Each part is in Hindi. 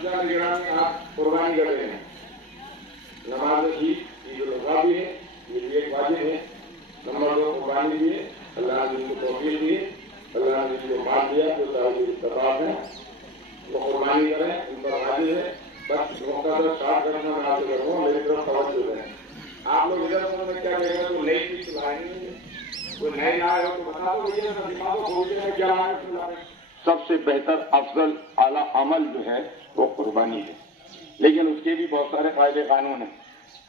संस्कार गिराने आप कुर्बानी कर रहे हैं। नमाज ईद उल-अज़हा भी है, ये भी एक वाजिब है। नंबर 2 कुर्बानी भी है। अल्लाह ने इनको तौफीक दी, अल्लाह ने इनको माल दिया जो तारीफ इस्तेमाल है, वो कुर्बानी करें, इन पर वाजिब है। बस मौका तो स्टार्ट करना मैं आपसे करूँगा, मेरी तरफ तवज्जो दें। आप लोग इधर उधर में क्या कहेंगे, तो नई चीज लाएंगे, कोई नए ना आए हो तो बता दो, ये दिमाग को खोलने में क्या आए। सबसे बेहतर अफजल आला अमल जो है वो कुर्बानी है, लेकिन उसके भी बहुत सारे फायदे कानून हैं।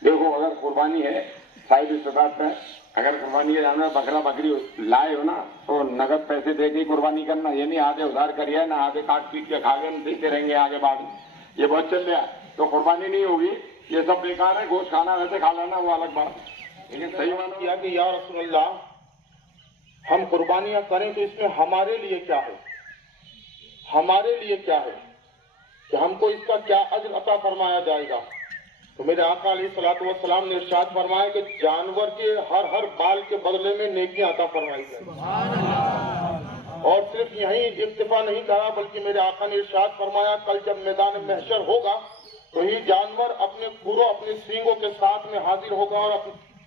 देखो, अगर कुर्बानी है साहिब इस्तेदाद है, अगर कुर्बानी के जानवर बकरा बकरी लाए हो ना तो नगद पैसे दे के कुर्बानी करना, ये नहीं आधे उधार करिए ना आधे काट पीट के खा गए देते रहेंगे आगे बाद, ये बहुत चल रहा है तो कुर्बानी नहीं होगी। ये सब बेकार है, गोश्त खाना वैसे खा लेना वो अलग बात, लेकिन सही मानो किया कि या रसूलल्लाह हम कुर्बानियां करें तो इसमें हमारे लिए क्या है, हमारे लिए क्या है कि हमको इसका क्या अज्र अता फरमाया जाएगा। तो मेरे आका अलैहिस्सलातु वस्सलाम ने इरशाद फरमाया कि जानवर के हर बाल के बदले में नेकियां अता फरमाई जाएगी। और सिर्फ यही इक्तिफा नहीं कहा बल्कि मेरे आका ने इरशाद फरमाया कल जब मैदान महशर होगा तो ही जानवर अपने खुरों अपने सींगों के साथ में हाजिर होगा और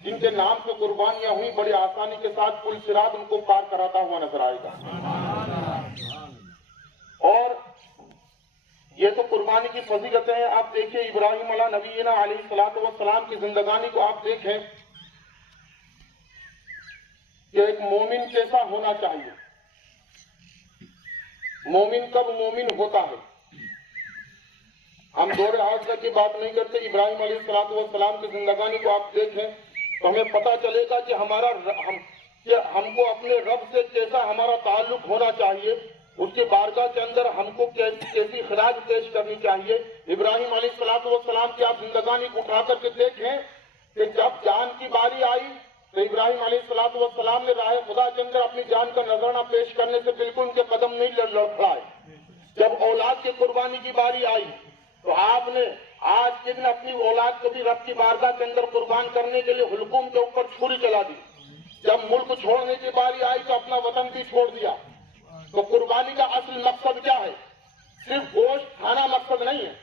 जिनके नाम पे कुर्बानियां हुई बड़ी आसानी के साथ पुल सिरात उनको पार कराता हुआ नजर आएगा। और ये तो कुर्बानी की फजीलतें हैं। आप देखिए इब्राहिम अला नबीना अलैहिस्सलातु वस्सलाम की जिंदगानी को आप देखें कि एक मोमिन कैसा होना चाहिए, मोमिन कब मोमिन होता है। हम दौरे हादसा की बात नहीं करते, इब्राहिम अलैहिस्सलातु वस्सलाम की जिंदगानी को आप देखें तो हमें पता चलेगा कि हमको अपने रब से कैसा हमारा ताल्लुक होना चाहिए, उसके बारगाह के अंदर हमको कैसी खिराज पेश करनी चाहिए। इब्राहिम अलैहिस्सलातु वस्सलाम की आप जिंदगानी को उठा करके देखें कि जब जान की बारी आई तो इब्राहिम अलैहिस्सलातु वस्सलाम ने राह खुदा के अंदर अपनी जान का नजराना पेश करने से बिल्कुल उनके कदम नहीं लड़खड़ाए। जब औलाद की कुर्बानी की बारी आई तो आपने आज के दिन अपनी औलाद को भी रब की बारगाह के अंदर कुर्बान करने के लिए हुलकुम के ऊपर छुरी चला दी। जब मुल्क छोड़ने की बारी आई तो अपना वतन भी छोड़ दिया। तो कुर्बानी का असल मकसद क्या है? सिर्फ गोश्त खाना मकसद नहीं है।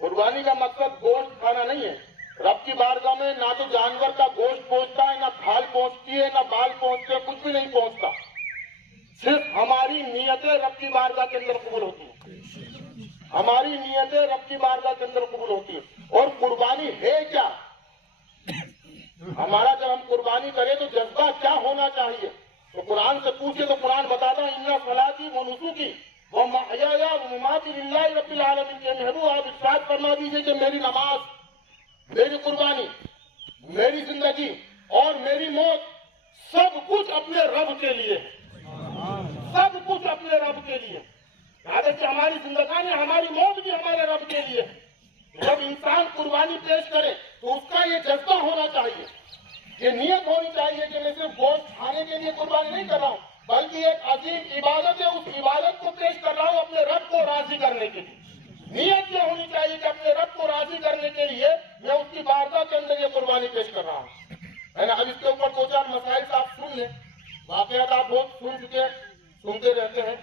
कुर्बानी का मकसद गोश्त खाना नहीं है। रब की बारगाह में ना तो जानवर का गोश्त पहुंचता है, ना खाल पहुंचती है, ना बाल पहुंचते, कुछ भी नहीं पहुंचता। सिर्फ हमारी नीयतें रब की बारगाह के अंदर कबूल होती है, हमारी नीयतें रब की बारगाह के अंदर कबूल होती है। और कुर्बानी है क्या? हमारा जब हम कुर्बानी करें तो जज्बा क्या होना चाहिए? तो कुरान से पूछे तो कुरान बताता है इन्ना सलाती व नुसुकी व महयाया व ममाती लिल्लाहि रब्बिल आलमीन के महबूब आप इरशाद फरमा दीजिए कि मेरी नमाज, मेरी कुर्बानी, मेरी जिंदगी और मेरी मौत सब कुछ अपने रब के लिए, सब कुछ अपने रब के लिए। याद है कि हमारी जिंदगानी, हमारी मौत भी हमारे रब के लिए। जब इंसान कुर्बानी पेश करे तो उसका ये जज्बा होना चाहिए, ये नियत होनी चाहिए कि मैं सिर्फ गोश्त खाने के लिए कुर्बानी नहीं कर रहा हूँ, बल्कि एक अजीब इबादत है, उस इबादत को पेश कर रहा हूँ अपने रब को राजी करने के लिए। नियत ये होनी चाहिए कि अपने रब को राजी करने के लिए मैं उसकी बारगाह के अंदर ये कुर्बानी पेश कर रहा हूँ, है ना। अब इसके ऊपर 2-4 मसाइल से आप सुन लें, वाकयात आप बहुत सुनते रहते हैं।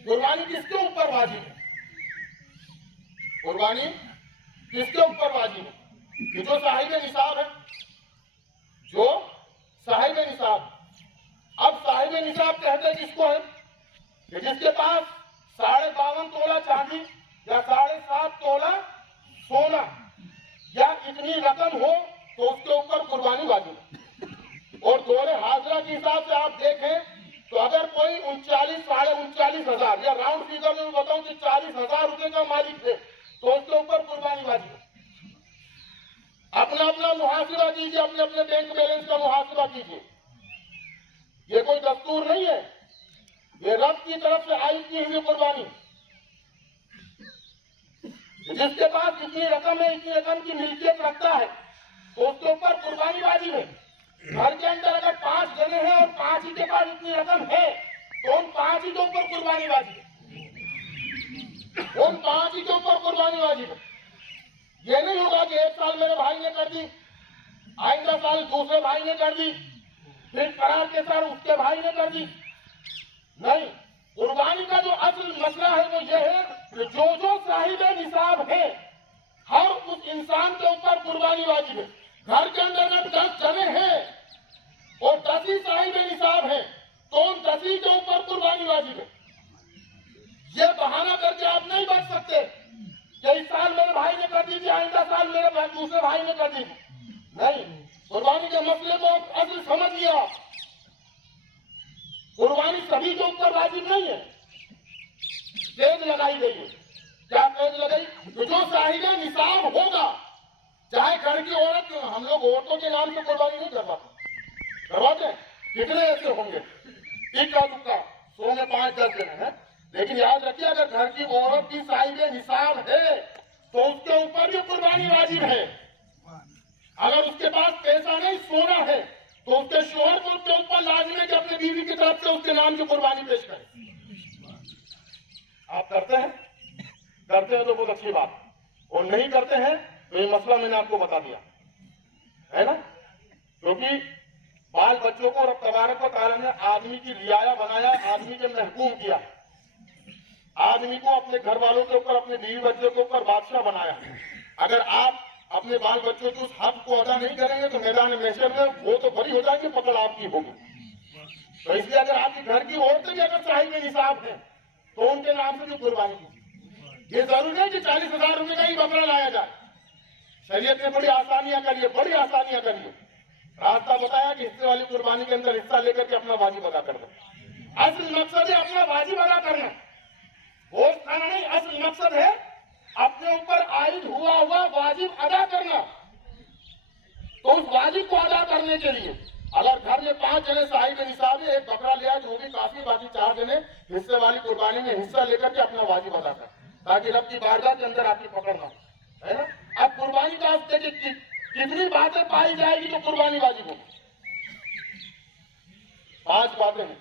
कुर्बानी किसके ऊपर वाजिब है? कुर्बानी किसके ऊपर वाजिब है? कि जो साहिब निसाब है, जो साहिब निसाब। अब साहिब निसाब कहते किसको है? कि जिसके पास 52.5 तोला चांदी या 7.5 तोला सोना या इतनी रकम हो तो उसके ऊपर कुर्बानी वाजिब है। और दौरे हाजरा के हिसाब से आप देखें तो अगर कोई 39,000 या राउंड फिगर में बताऊं कि 40,000 रुपए का मालिक है तो उसके ऊपर कुर्बानी वाजिब है। अपना अपना मुहासिबा कीजिए, अपने अपने बैंक बैलेंस का मुहासिबा कीजिए। ये कोई दस्तूर नहीं है, ये रब की तरफ से आई की हुई कुर्बानी। जिसके पास जितनी रकम है, इतनी रकम की मिल्कियत रखता है तो उसके ऊपर कुर्बानी वाजिब है। घर के अंदर अगर 5 जने हैं और 5 ही के पास इतनी रकम है तो उन 5 ही के ऊपर कुर्बानी वाजिब है, उन 5 ही के ऊपर कुर्बानी वाजिब है। ये नहीं होगा कि एक साल मेरे भाई ने कर दी, आइंदा साल दूसरे भाई ने कर दी, फिर करार के साथ उसके भाई ने कर दी। नहीं, कुर्बानी का जो असल मसला है वो ये है कि जो साहिब निसाब है हर उस इंसान के ऊपर कुर्बानी वाजिब है। घर के अंदर अगर 10 जने हैं और 10 ही साहिब निसाब है तो उन 10 ही के ऊपर कुर्बानी वाजिब है। ये बहाना करके आप नहीं बच सकते कि इस साल मेरे भाई ने कर दी थी, आइंदा साल मेरे दूसरे भाई ने कर दी थी। नहीं, कुर्बानी के मसले को असल समझ लिया। कुर्बानी सभी के ऊपर वाजिब नहीं है। कैद लगाई गई है। क्या कैद लगाई? तो जो साहिब निसाब होगा, चाहे घर की औरत, हम लोग औरतों के नाम से कुर्बानी नहीं करवाते, करवाते हैं? कितने ऐसे होंगे? इक्का दुक्का 100 में 5-10 जने हैं। लेकिन याद रखिए, अगर घर की औरत की साहिब निसाब है तो उसके ऊपर भी कुर्बानी वाजिब है। अगर उसके पास पैसा नहीं, सोना है, तो उसके शोहर को उसके ऊपर लाजिम है कि अपने बीवी की तरफ से उसके नाम की कुर्बानी पेश करें। आप करते हैं? करते हैं तो बहुत अच्छी बात, और नहीं करते हैं तो ये मसला मैंने आपको बता दिया है ना। क्योंकि बाल बच्चों को रब तबारक व तआला ने आदमी की रियाया बनाया, आदमी के महकूम किया, आदमी को अपने घर वालों के ऊपर, अपने बीवी बच्चों के ऊपर बादशाह बनाया। अगर आप अपने बाल बच्चों के उस हक को अदा नहीं करेंगे तो मैदान महशर में वो तो बड़ी हो जाएगी, पकड़ आपकी होगी। तो इसलिए अगर आपके घर की औरतें भी अगर साहिब निसाब है तो उनके नाम से भी कुर्बानी कीजिए। ये जरूरी नहीं कि 40,000 रुपए का ही बकरा लाया जाए। शरीयत ने बड़ी आसानियां करी, बड़ी आसानियां करी। रास्ता बताया कि हिस्से वाली कुर्बानी के अंदर हिस्सा लेकर के अपना वाजिब अदा कर दो। असल मकसद है अपना वाजिब अदा करना, गोश्त खाना नहीं। असल मकसद है अपने ऊपर आयद हुआ वाजिब अदा करना। तो उस वाजिब को अदा करने के लिए अगर घर में 5 जने साहिब निसाब है, एक बकरा लिया तो वो भी काफी, बाकी 4 जने हिस्से वाली कुर्बानी में हिस्सा लेकर के अपना वाजिब अदा कर, ताकि रब की बारगाह के अंदर आपकी पकड़ ना, है ना। अब कुर्बानी का देखिए कितनी बातें पाई जाएगी तो कुर्बानी वाजिब होगी। 5 बातें हैं।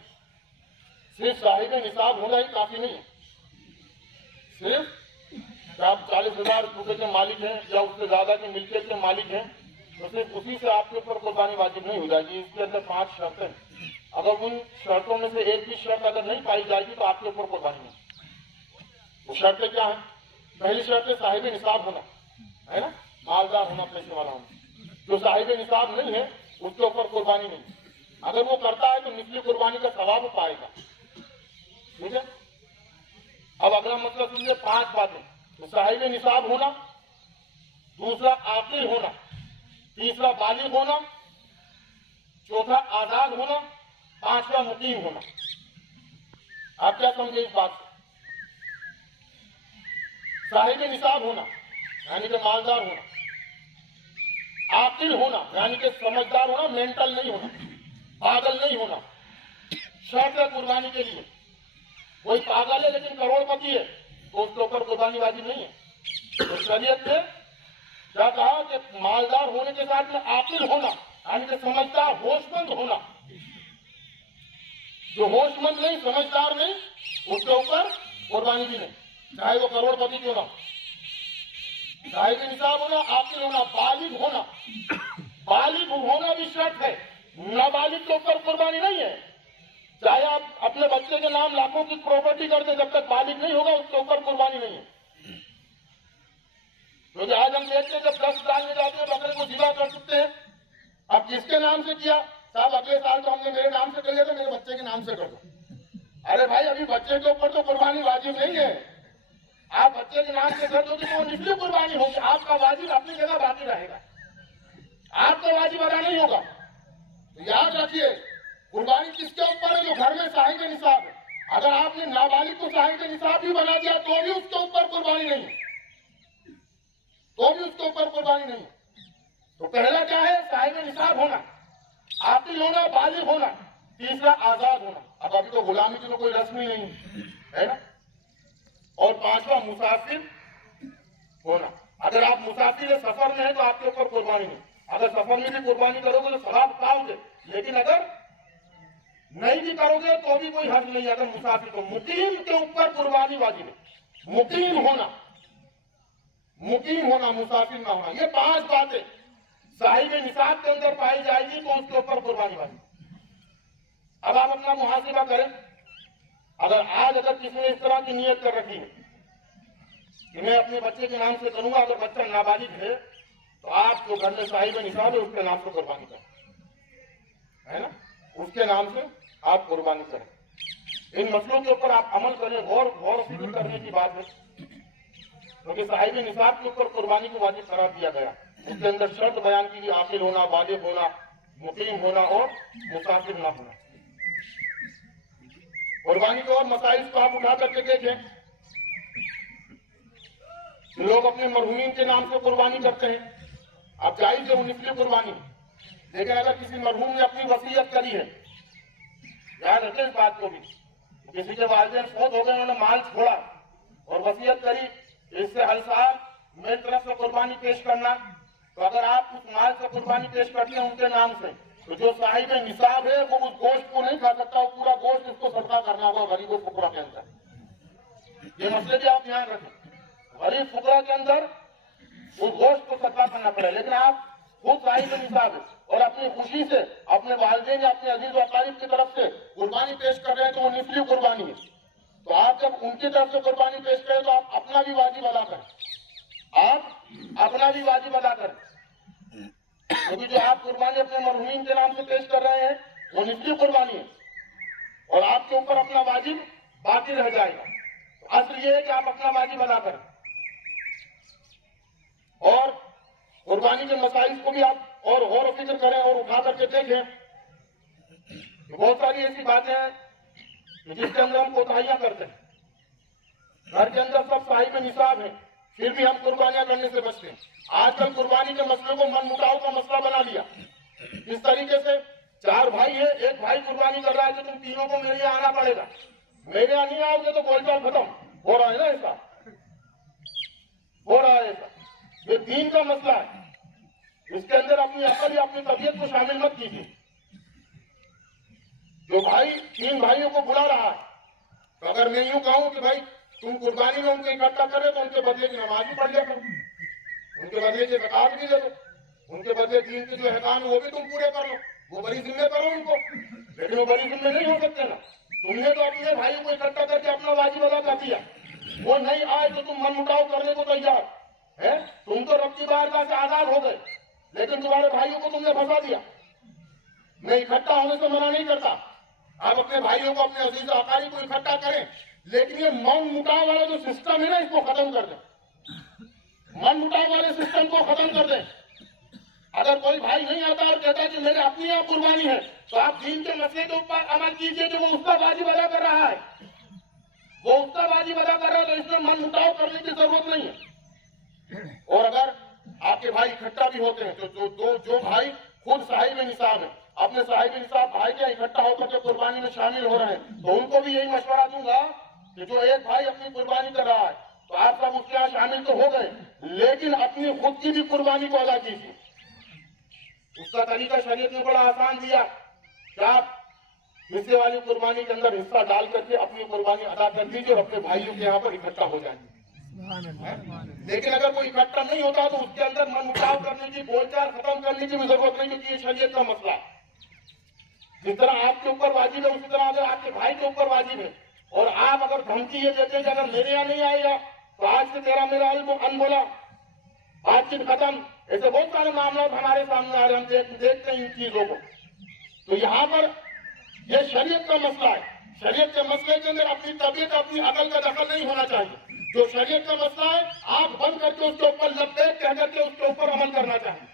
सिर्फ साहिब निसाब होना ही काफी नहीं है। सिर्फ आप 40,000 रुपए के मालिक हैं या उससे ज्यादा की मिल्कियत के मालिक हैं तो सिर्फ उसी से आपके ऊपर कुर्बानी वाजिब नहीं हो जाएगी। इसके अंदर 5 शर्तें हैं। अगर उन शर्तों में से एक भी शर्त अगर नहीं पाई जाएगी तो आपके ऊपर कुर्बानी नहीं। वो शर्तें क्या है? पहली शर्त है साहिब निसाब होना, है ना, मालदार होना, पैसे वाला होना। जो साहिब निसाब नहीं है उसके ऊपर कुर्बानी नहीं। अगर वो करता है तो निचली कुर्बानी का सवाब पाएगा। ठीक है। अब अगला मतलब सुनिए, 5 बातें। तो साहिब निसाब होना, दूसरा आकिल होना, तीसरा बालिग होना, चौथा आजाद होना, 5वां मुकीम होना। आप क्या समझे इस बात से? साहिब निसाब होना यानी कि मालदार होना, आकिल होना यानी कि समझदार होना, मेंटल नहीं होना, पागल नहीं होना। शर्त है कुर्बानी के लिए, कोई पागल है लेकिन करोड़पति है तो उसके ऊपर कुर्बानी वाजिब नहीं है। तो शरीयत ने क्या कहा कि मालदार होने के साथ में आकिल होना यानी कि समझदार, होशमंद होना। जो होशमंद नहीं, समझदार नहीं, उसके ऊपर कुर्बानी भी नहीं, चाहे वो करोड़पति क्यों ना हो। साहिब निसाब होना, आकिल होना, बालिग होना। बालिग होना भी शर्त है, नाबालिग के ऊपर कुर्बानी नहीं है। चाहे आप अपने बच्चे के नाम लाखों की प्रॉपर्टी कर दे, जब तक बालिग नहीं होगा उसके ऊपर कुर्बानी नहीं है। क्योंकि आज हम देखते हैं जब 10 डालने जाते हैं बकरे को जिबा कर सकते हैं। अब किसके नाम से किया? साहब अगले साल तो हमने मेरे नाम से कर लिया तो मेरे बच्चे के नाम से कर दो। अरे भाई, अभी बच्चे के ऊपर तो कुर्बानी वाजिब नहीं है। आप बच्चे के नाम से कर दोगे तो वो निचली कुर्बानी होगी, आपका वाजिब अपनी जगह बाकी रहेगा, आपका वाजिब अदा नहीं होगा। तो याद रखिए, कुर्बानी किसके ऊपर है? जो घर में साहिब निसाब है। अगर आपने नाबालिग को साहिब निसाब भी बना दिया तो भी उसके ऊपर कुर्बानी नहीं है, तो भी उसके ऊपर कुर्बानी नहीं है। तो पहला क्या है? साहिब निसाब होना, आकिल होना, बालिग होना, तीसरा आजाद होना। अब अभी तो गुलामी की तो कोई रस्म ही नहीं है ना। और 5वां मुसाफिर होना। अगर आप मुसाफिर सफर में है तो आपके ऊपर कुर्बानी नहीं। अगर सफर में भी कुर्बानी करोगे तो सवाब पाओगे, लेकिन अगर नहीं भी करोगे तो भी कोई हर्ज नहीं। अगर मुसाफिर, तो मुकीम के ऊपर कुर्बानी वाजिब है। मुकीम होना, मुकीम होना, मुसाफिर ना होना। ये 5 बातें साहिब निसाब के अंदर पाई जाएगी तो उसके ऊपर कुर्बानी वाजिब। अब आप अपना मुहासिबा करें अगर किसी ने इस तरह की नियत कर रखी है कि मैं अपने बच्चे के नाम से करूंगा, अगर बच्चा नाबालिग है तो आप जो घर में साहिब निसाब है उसके नाम से कुर्बानी करें, है ना, उसके नाम से आप कुर्बानी करें। इन मसलों के ऊपर आप अमल करें, गौर फिक्र करने की बात है, क्योंकि साहिब निसाब के ऊपर कुर्बानी को वाजिब करार दिया गया। उसके अंदर शर्त बयान की, आकिल होना, बालिग होना, मुकीम होना और मुसाफिर ना होना। कुर्बानी के और मसाइल को आप उठा करके देखें, लोग अपने मरहूमीन के नाम से कुर्बानी करते हैं। अब जायज है उनकी कुर्बानी, लेकिन अगर किसी मरहूम ने अपनी वसीयत करी है, याद रखें इस बात को भी, किसी के वालिदैन फौत हो गए, उन्होंने माल छोड़ा और वसीयत करी इससे हर साल मेरी तरफ से कुर्बानी पेश करना, तो अगर आप उस माल से कुर्बानी पेश करते हैं उनके नाम से, तो जो साहिब निसाब है वो उस गोश्त को नहीं खा सकता, वो पूरा गोश्त उसको सदका करना होगा गरीब फुकरा के अंदर। ये मसले भी आप ध्यान रखें, गरीब फुकरा के अंदर उस गोश्त को सदका करना पड़े। लेकिन आप खुद साहिब निसाब है और अपनी खुशी से अपने वालिदैन या अपने अजीज व अकारिब की तरफ से कुर्बानी पेश कर रहे हैं, तो वो निफली कुर्बानी है। तो आप जब उनकी तरफ से कुर्बानी पेश करें तो आप अपना भी वाजिब अदा करें, आप अपना भी वाजिब अदा करें, क्योंकि जो आप कुर्बानी अपने मरहूमीन के नाम से पेश कर रहे हैं वो निफली कुर्बानी है और आपके ऊपर अपना वाजिब बाकी रह जाएगा। तो असल ये है कि आप अपना वाजिब अदा करें और कुर्बानी के मसाइल को भी आप और गौर फिक्र करें और उठा करके देखें। बहुत सारी ऐसी बातें हैं जिसके अंदर हम कोताहियां करते हैं। घर के अंदर सब साहिब निसाब है, फिर भी हम कुर्बानियां करने से बचते हैं। आजकल कुर्बानी के मसले को मन मुटाव का मसला बना लिया। इस तरीके से 4 भाई है, एक भाई कुर्बानी कर रहा है कि तुम तीनों को मेरे यहाँ आना पड़ेगा, मेरे यहाँ नहीं आओगे तो बोलचाल खत्म। हो रहा है ना ऐसा, हो रहा है ऐसा। ये दीन का मसला है, इसके अंदर अपनी अकल या अपनी तबीयत को शामिल मत कीजिए। जो भाई 3 भाइयों को बुला रहा है, तो अगर मैं यूं कहूं कि भाई तुम कुर्बानी में उनको इकट्ठा करे तो उनके बदले की नमाज भी पढ़ लिया करो, उनके बदले की ज़कात भी दे दो, उनके बदले दीन के जो अहकाम है वो भी तुम पूरे कर लो, वो बड़ी जिम्मे करो उनको। लेकिन वो बड़ी जिम्मे नहीं हो सकते ना, तुमने तो अपने भाइयों को इकट्ठा करके अपना वाजिब अदा कर दिया, वो नहीं आए तो तुम मन मुटाव करने को तैयार है। तुम तो रब की बारगाह से आजाद हो गए, लेकिन तुम्हारे भाइयों को तुमने फंसा दिया। मैं इकट्ठा होने से मना नहीं करता, आप अपने भाइयों को, अपने अजीज अकारिब को इकट्ठा करें, लेकिन ये मन मुटाव वाला जो सिस्टम है ना, इसको खत्म कर दें। मन मुटाव वाले सिस्टम को खत्म कर दें। अगर कोई भाई नहीं आता और कहता है कि मेरे अपनी यहाँ कुर्बानी है, तो आप दीन के मसले के ऊपर अमल कीजिए कि वो उसका वाजिब अदा कर रहा है, वो उसका वाजिब अदा कर रहा है, तो इसमें मन मुटाव करने की जरूरत नहीं है। और अगर आपके भाई इकट्ठा भी होते हैं, तो जो भाई खुद साहिब निसाब है, अपने साहिब निसाब भाई के इकट्ठा होकर के कुर्बानी में शामिल हो रहे हैं, तो उनको भी यही मशवरा दूंगा कि जो एक भाई अपनी कुर्बानी कर रहा है, तो आप सब उसके यहाँ शामिल तो हो गए, लेकिन अपनी खुद की भी कुर्बानी को अदा कीजिए। उसका तरीका शरीयत ने बड़ा आसान दिया कि आप हिस्से वाली कुर्बानी के अंदर हिस्सा डाल करके अपनी कुर्बानी अदा कर दीजिए और अपने भाइयों के यहाँ पर इकट्ठा हो जाएंगे। लेकिन अगर कोई इकट्ठा नहीं होता तो उसके अंदर मन मुटाव करने की, बोलचाल खत्म करने की भी जरूरत नहीं, क्योंकि ये शरीयत का मसला है। जिस तरह आपके ऊपर वाजिब है, उसी तरह अगर आपके भाई के ऊपर वाजिब है, और आप अगर धमकी ये देते हैं कि अगर मेरे यहाँ नहीं आएगा तो आज से तेरा मेरा अनबोला, बातचीत खत्म, ऐसे बहुत सारे मामला हमारे सामने आ रहे हैं, हम देखते हैं इन चीजों को। तो यहाँ पर यह शरीयत का मसला है। शरीयत के मसले के अंदर अपनी तबीयत, अपनी अकल का दखल नहीं होना चाहिए। जो शरीयत का मसला है, आप बंद करके उसके ऊपर लब्बैक कह करके उसके ऊपर अमल करना चाहिए,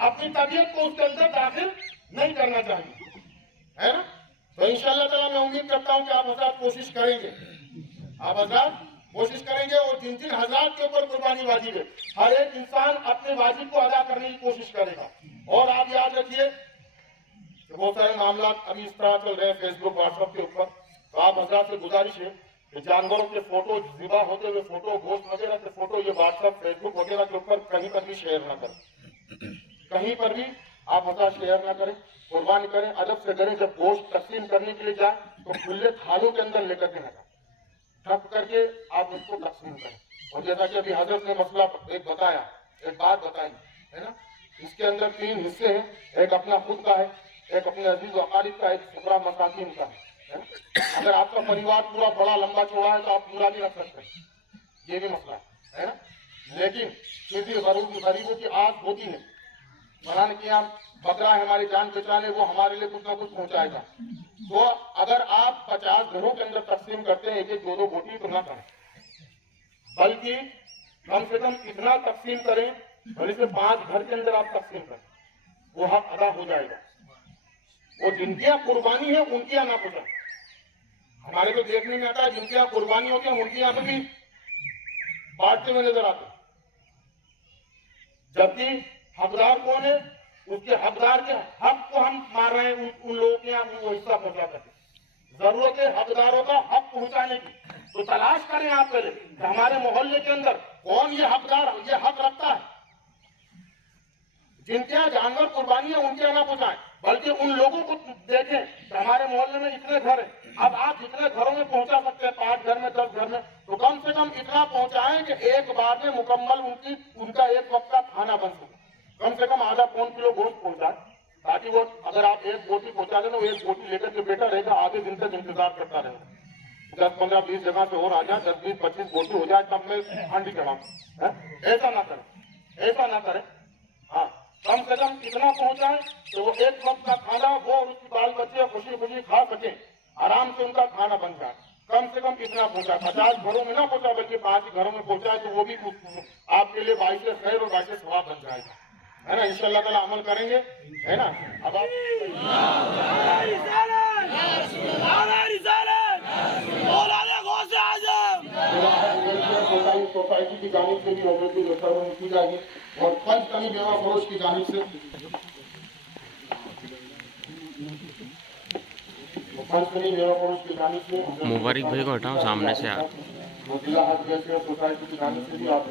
अपनी तबीयत को उसके अंदर दाखिल नहीं करना चाहिए, है ना। तो इंशाअल्लाह ताला मैं उम्मीद करता हूँ कि आप हज़रात कोशिश करेंगे, आप हज़रात कोशिश करेंगे, और जिन हज़रात के ऊपर कुर्बानी वाजिब है, हर एक इंसान अपने वाजिब को अदा करने की कोशिश करेगा। और आप याद रखिए कि बहुत सारे मामला अभी इस तरह चल रहे हैं फेसबुक, व्हाट्सएप के ऊपर, तो आप हज़रात से गुजारिश है कि जानवरों के फोटो, ज़िबा होते हुए फोटो, गोश्त वगैरह के फोटो ये व्हाट्सएप, फेसबुक वगैरह के ऊपर कहीं पर भी शेयर ना करें, कहीं पर भी आप हज़रात शेयर ना करें। कुर्बानी करें, अदब से करें। जब गोश्त तकसीम करने के लिए जाए तो खुले थालों के अंदर लेकर के रखें, ठप करके आप उसको तकसीम करें। और जैसा कि अभी हजरत ने मसला एक बताया, एक बात बताई है ना, इसके अंदर 3 हिस्से हैं, एक अपना खुद का है, एक अपने अजीज व अकारिब का, एक फुकरा मसाकिन का है। अगर आपका परिवार पूरा बड़ा लंबा चौड़ा है तो आप पूरा नहीं रख सकते, ये भी मसला है ना। लेकिन फिर भी गरीबों की आस होती है, फलाने के यहाँ बकरा है, हमारी जान पहचान है, वो हमारे लिए कुछ ना कुछ पहुंचाएगा। तो अगर आप 50 घरों के अंदर तकसीम करते हैं एक एक 2-2 बोटी तो ना करें, बल्कि कम से कम इतना तकसीम करें, भले से 5 घर के अंदर आप तकसीम करें, वो हक अदा हो जाएगा। वो जिनकी यहाँ कुर्बानी है उनकी यहाँ ना पहुंचा। हमारे तो देखने में आता है जिनकी यहाँ कुर्बानी होती है उनकी यहाँ पे भी बांटते हुए नजर आते, जबकि हकदार कौन है, उसके हकदार के हक को हम मार रहे हैं, उन लोगों के यहाँ वो हिस्सा पहुंचा करते। जरूरत है हकदारों का हक पहुंचाने की, तो तलाश करें आप पहले कि हमारे मोहल्ले के अंदर कौन ये हकदार ये हक रखता है। जिनके यहाँ जानवर कुर्बानी है उनके यहाँ ना पहुंचाएं, बल्कि उन लोगों को देखें कि हमारे मोहल्ले में इतने घर है, अब आप जितने घरों में पहुंचा सकते हैं, 5 घर में 10 घर में, तो कम से कम इतना पहुंचाएं कि एक बार में मुकम्मल उनका एक वक्त का खाना बन सके। कम से कम आधा पौन किलो गोश्त पहुंचाए, ताकि वो अगर आप एक बोटी पहुंचा देना, वो एक बोटी लेकर के बेटा रहेगा, आधे दिन तक इंतजार करता रहेगा। 10, 15, 20 जगह से और आ जाए, 10, 20, 25 बोटी हो जाए, तब मैं हांडी चढ़ाऊं। ऐसा ना करें, ऐसा ना करें। हाँ, कम से कम इतना पहुंचाए तो वो एक वक्त का खाना वो और उसकी बाल बच्चे खुशी खुशी खा सके, आराम से उनका खाना बन जाए। कम से कम इतना पहुंचा, 50 घरों में ना पहुंचा, बल्कि 5 घरों में पहुंचाए, तो वो भी आपके लिए बाइस खैर और बाइस सवाब बन जाएगा, है ना। इंशाअल्लाह ताला अमल करेंगे, है ना। अब आप सोसाइटी की जानिब से भी ऑब्वियसली की जाएगी और पंचतनी बेवा फरोश की जानिब से मुबारक भाई को हटाओ सामने से आप। सोसाइटी की जानिब से भी आपको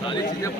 सारी चीजें